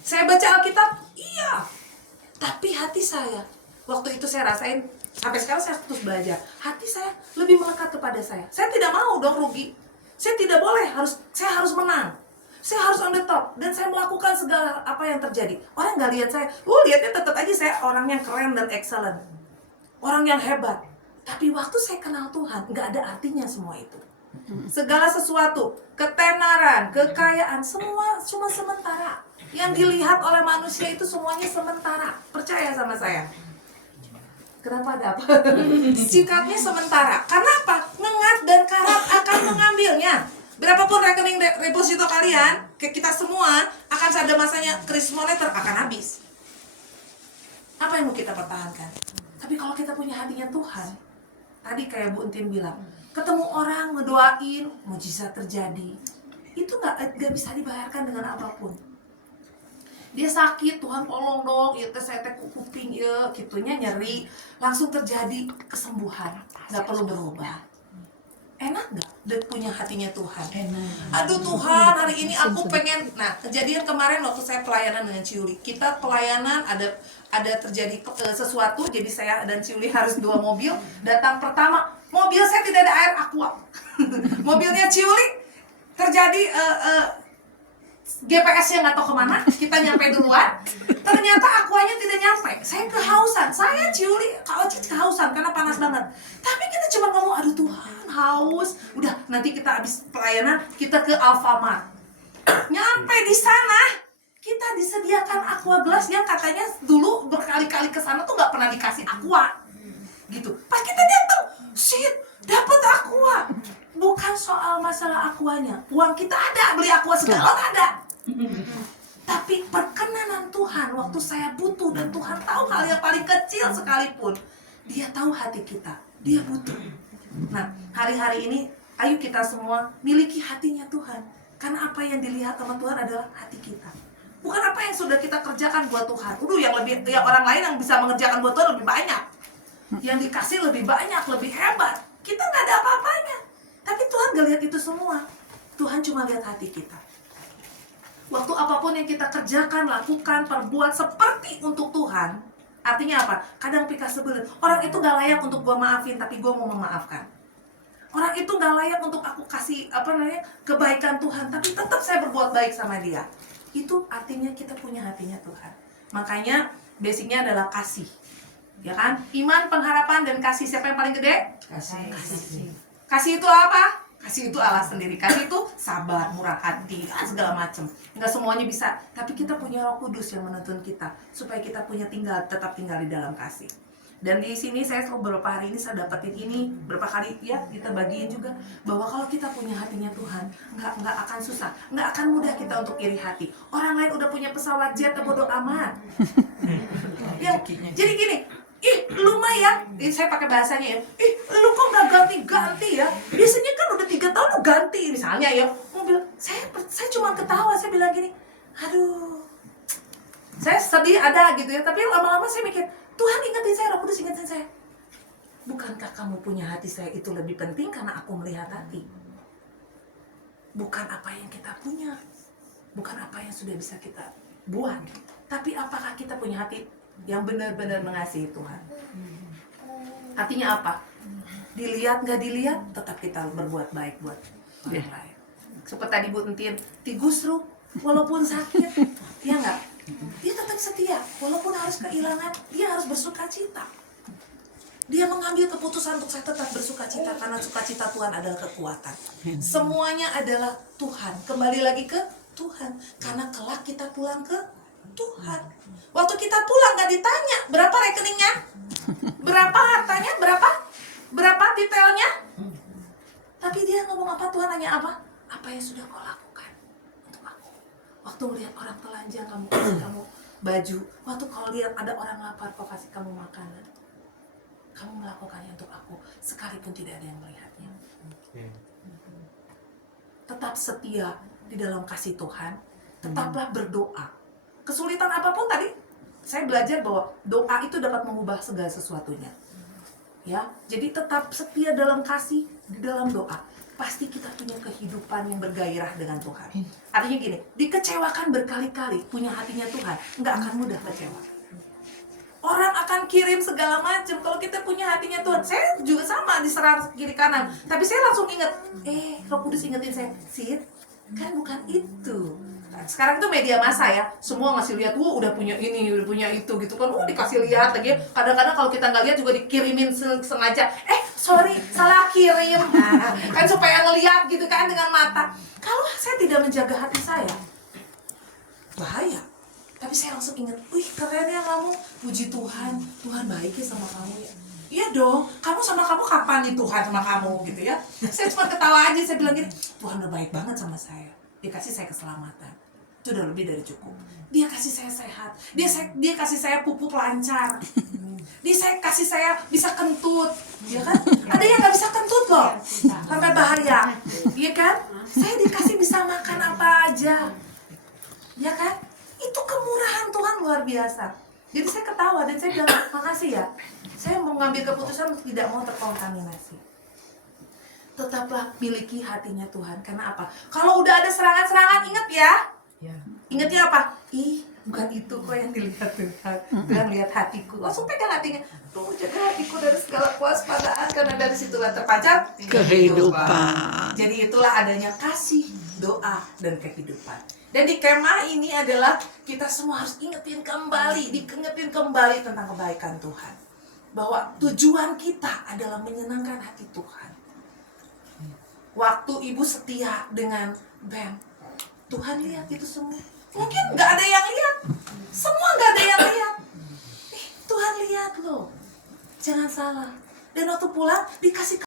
Saya baca Alkitab, iya. Tapi hati saya, waktu itu saya rasain, sampai sekarang saya terus belajar, hati saya lebih melekat kepada saya. Saya tidak mau dong rugi. Saya tidak boleh, saya harus menang. Saya harus on the top. Dan saya melakukan segala apa yang terjadi. Orang gak lihat saya, lihatnya tetap aja saya orang yang keren dan excellent, orang yang hebat. Tapi waktu saya kenal Tuhan, gak ada artinya semua itu. Segala sesuatu, ketenaran, kekayaan, semua cuma sementara. Yang dilihat oleh manusia itu semuanya sementara. Percaya sama saya. Kenapa ada apa? Sikapnya sementara. Karena apa? Ngengat dan karat akan mengambilnya. Berapapun rekening deposito kalian, ke kita semua akan ada masanya krisis moneter akan habis. Apa yang mau kita pertahankan? Tapi kalau kita punya hatinya Tuhan, tadi kayak Bu Entin bilang, ketemu orang ngedoain, mujizat terjadi, itu nggak bisa dibayarkan dengan apapun. Dia sakit, Tuhan tolong dong, ya saya kuping ya, gitunya nyeri, langsung terjadi kesembuhan, nggak perlu berubah. Enak nggak? Dia punya hatinya Tuhan. Enak. Aduh Tuhan, hari ini aku pengen. Nah, kejadian kemarin waktu saya pelayanan dengan Ciuli, kita pelayanan ada terjadi sesuatu, jadi saya dan Ciuli harus 2 mobil. Datang pertama, mobil saya tidak ada air aqua. Mobilnya Ciuli terjadi GPS-nya nggak tahu kemana, kita nyampe duluan, ternyata aquanya tidak nyampe. Saya kehausan, saya Ciuli, Kak Oci kehausan karena panas banget. Tapi kita cuma ngomong, aduh Tuhan, haus. Udah, nanti kita habis pelayanan, kita ke Alfamart. Nyampe di sana, kita disediakan aqua gelas yang katanya dulu berkali-kali ke sana tuh nggak pernah dikasih aqua. Gitu. Pas kita datang, shit, dapat aqua. Bukan soal masalah aquanya, uang kita ada, beli aqua segalon ada. Tapi perkenanan Tuhan waktu saya butuh, dan Tuhan tahu hal yang paling kecil sekalipun, Dia tahu hati kita, Dia butuh. Nah, hari-hari ini ayo kita semua miliki hatinya Tuhan. Karena apa yang dilihat sama Tuhan adalah hati kita, bukan apa yang sudah kita kerjakan buat Tuhan. Yang orang lain yang bisa mengerjakan buat Tuhan lebih banyak, yang dikasih lebih banyak, lebih hebat. Kita nggak ada apa-apanya. Tapi Tuhan gak lihat itu semua. Tuhan cuma lihat hati kita. Waktu apapun yang kita kerjakan, lakukan, perbuat seperti untuk Tuhan, artinya apa? Kadang Pika sebelin, orang itu gak layak untuk gue maafin, tapi gue mau memaafkan. Orang itu gak layak untuk aku kasih kebaikan Tuhan, tapi tetap saya berbuat baik sama dia. Itu artinya kita punya hatinya Tuhan. Makanya basicnya adalah kasih, ya kan? Iman, pengharapan, dan kasih. Siapa yang paling gede? Kasih. Kasih itu apa? Kasih itu Allah sendiri. Kasih itu sabar, murah hati, segala macam. Nggak semuanya bisa, tapi kita punya Roh Kudus yang menuntun kita supaya kita tetap tinggal di dalam kasih. Dan di sini saya beberapa hari ini saya dapetin ini, berapa kali ya kita bagiin juga, bahwa kalau kita punya hatinya Tuhan, nggak akan susah, nggak akan mudah kita untuk iri hati. Orang lain udah punya pesawat jet, bodo amat. Ya, jadi gini, lu mah ya, saya pakai bahasanya ya, lu kok nggak ganti-ganti ya? Biasanya kan udah 3 tahun lu ganti, misalnya ya. Mobil, saya cuma ketawa, saya bilang gini, aduh, saya sedih ada gitu ya. Tapi lama-lama saya mikir, Tuhan ingetin saya, Roh Kudus ingetin saya, bukankah kamu punya hati saya itu lebih penting karena aku melihat hati? Bukan apa yang kita punya, bukan apa yang sudah bisa kita buat, tapi apakah kita punya hati yang benar-benar mengasihi Tuhan. Artinya apa? Dilihat nggak dilihat, tetap kita berbuat baik buat yang lain. Seperti tadi Bu Entin, Tigusru, walaupun sakit, ya nggak? Dia tetap setia, walaupun harus kehilangan, dia harus bersuka cita. Dia mengambil keputusan untuk saya tetap bersuka cita, karena sukacita Tuhan adalah kekuatan. Semuanya adalah Tuhan. Kembali lagi ke Tuhan, karena kelak kita pulang ke Tuhan. Waktu kita pulang gak ditanya berapa rekeningnya, berapa hartanya, berapa detailnya. Tapi dia ngomong apa? Tuhan nanya apa? Apa yang sudah kau lakukan untuk aku? Waktu melihat orang telanjang, kamu kasih kamu baju. Waktu kau lihat ada orang lapar, kau kasih kamu makanan. Kamu melakukannya untuk aku, sekalipun tidak ada yang melihatnya. Tetap setia di dalam kasih Tuhan. Tetaplah berdoa. Kesulitan apapun tadi, saya belajar bahwa doa itu dapat mengubah segala sesuatunya. Ya, jadi tetap setia dalam kasih, di dalam doa. pasti kita punya kehidupan yang bergairah dengan Tuhan. Artinya gini, dikecewakan berkali-kali, punya hatinya Tuhan, nggak akan mudah kecewa. Orang akan kirim segala macam. Kalau kita punya hatinya Tuhan, saya juga sama diserang kiri kanan. Tapi saya langsung ingat, Roh Kudus ingetin saya, Sid, kan bukan itu. Nah, sekarang itu media massa ya, semua ngasih lihat, udah punya ini, udah punya itu gitu kan, dikasih lihat lagi. Kadang-kadang kalau kita nggak lihat juga dikirimin sengaja. Sorry, salah kirim. Nah, kan supaya ngelihat gitu kan dengan mata. Kalau saya tidak menjaga hati saya, bahaya. Tapi saya langsung ingat, keren ya kamu, puji Tuhan, Tuhan baik ya sama kamu ya. Iya dong, kamu sama kamu kapan nih Tuhan sama kamu gitu ya. Saya cuma ketawa aja, saya bilang gini, Tuhan udah baik banget sama saya. Dia kasih saya keselamatan, itu udah lebih dari cukup. Dia kasih saya sehat, dia kasih saya pupuk lancar. Dia kasih saya bisa kentut, ya kan? Ada yang nggak bisa kentut loh, sampai bahaya, iya kan? Saya dikasih bisa makan apa aja, ya kan? Itu kemurahan Tuhan luar biasa. Jadi saya ketawa dan saya bilang, makasih ya. Saya mau ngambil keputusan untuk tidak mau terkontaminasi. Tetaplah miliki hatinya Tuhan. Karena apa? Kalau udah ada serangan-serangan, ingat ya. Ingatnya apa? Bukan itu kok yang dilihat Tuhan. Tuhan lihat hatiku. Langsung pegang hatinya. Tuh, jaga hatiku dari segala kewaspadaan. Karena dari situlah terpancar kehidupan. Jadi itulah adanya kasih, doa, dan kehidupan. Dan di kemah ini adalah kita semua harus diingetin kembali tentang kebaikan Tuhan. Bahwa tujuan kita adalah menyenangkan hati Tuhan. Waktu ibu setia dengan Ben, Tuhan lihat itu semua. Mungkin nggak ada yang lihat, semua nggak ada yang lihat. Tuhan lihat loh, jangan salah. Dan waktu pulang dikasih